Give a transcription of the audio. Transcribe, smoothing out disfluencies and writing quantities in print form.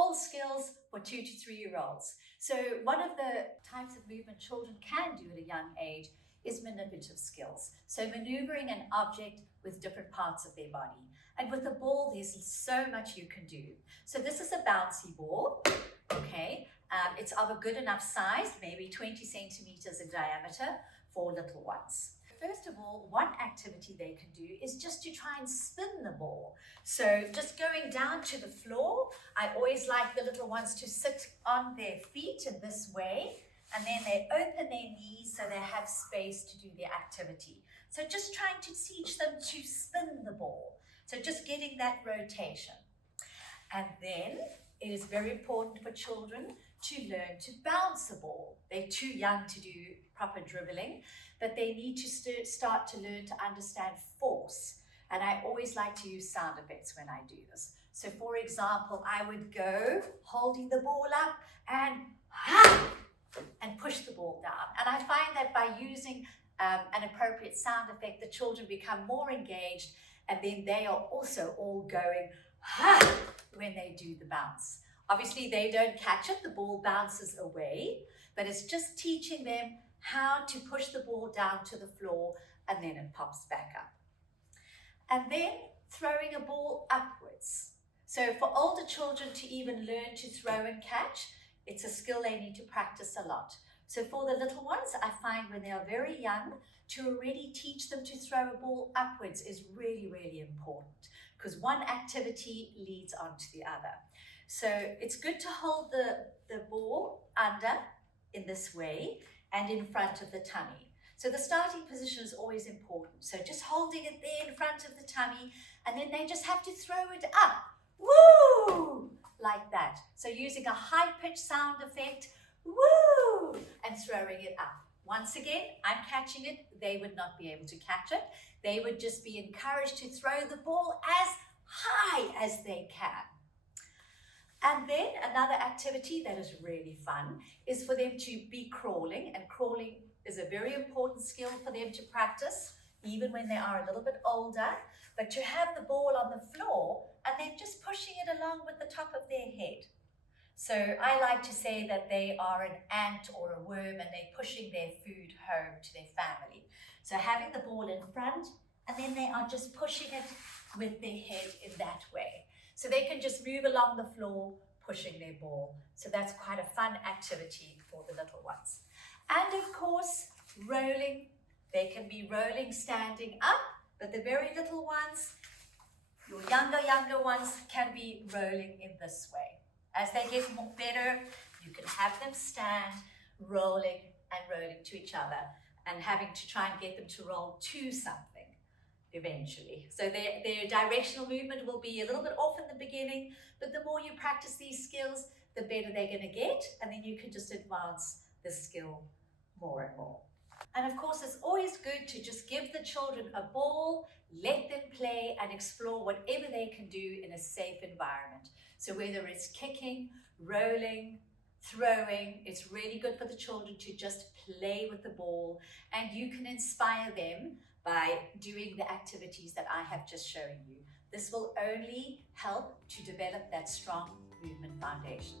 all skills for 2 to 3 year olds. So one of the types of movement children can do at a young age is manipulative skills. So maneuvering an object with different parts of their body. And with the ball, there's so much you can do. So this is a bouncy ball, okay? It's of a good enough size, maybe 20 centimeters in diameter for little ones. First of all, one activity they can do is just to try and spin the ball. So just going down to the floor, I always like the little ones to sit on their feet in this way, and then they open their knees so they have space to do their activity. So just trying to teach them to spin the ball. So just getting that rotation. And then it is very important for children to learn to bounce a ball. They're too young to do proper dribbling, but they need to start to learn to understand force. And I always like to use sound effects when I do this. So for example, I would go holding the ball up and push the ball down. And I find that by using an appropriate sound effect, the children become more engaged, and then they are also all going when they do the bounce. Obviously, they don't catch it, the ball bounces away, but it's just teaching them how to push the ball down to the floor, and then it pops back up. And then throwing a ball upwards. So for older children to even learn to throw and catch, it's a skill they need to practice a lot. So for the little ones, I find when they are very young, to already teach them to throw a ball upwards is really, really important, because one activity leads on to the other. So it's good to hold the ball under in this way and in front of the tummy. So the starting position is always important. So just holding it there in front of the tummy, and then they just have to throw it up. Woo! Like that. So using a high-pitched sound effect, woo! And throwing it up. Once again, I'm catching it. They would not be able to catch it. They would just be encouraged to throw the ball as high as they can. And then another activity that is really fun is for them to be crawling, and crawling is a very important skill for them to practice, even when they are a little bit older, but to have the ball on the floor and then just pushing it along with the top of their head. So I like to say that they are an ant or a worm, and they're pushing their food home to their family. So having the ball in front, and then they are just pushing it with their head in that way. So they can just move along the floor, pushing their ball. So that's quite a fun activity for the little ones. And of course, rolling. They can be rolling standing up, but the very little ones, your younger ones, can be rolling in this way. As they get more better, you can have them stand, rolling and rolling to each other, and having to try and get them to roll to something eventually. So their directional movement will be a little bit off in the beginning, but the more you practice these skills, the better they're going to get, and then you can just advance the skill more and more. And of course, it's always good to just give the children a ball, let them play and explore whatever they can do in a safe environment. So whether it's kicking, rolling, throwing, it's really good for the children to just play with the ball, and you can inspire them by doing the activities that I have just shown you. This will only help to develop that strong movement foundation.